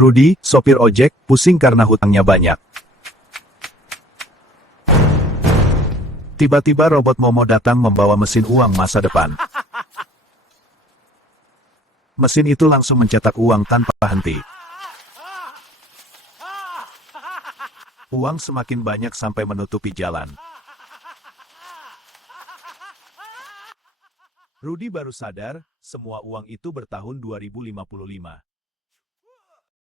Rudy, sopir ojek, pusing karena hutangnya banyak. Tiba-tiba robot Momo datang membawa mesin uang masa depan. Mesin itu langsung mencetak uang tanpa henti. Uang semakin banyak sampai menutupi jalan. Rudy baru sadar, semua uang itu bertahun 2055.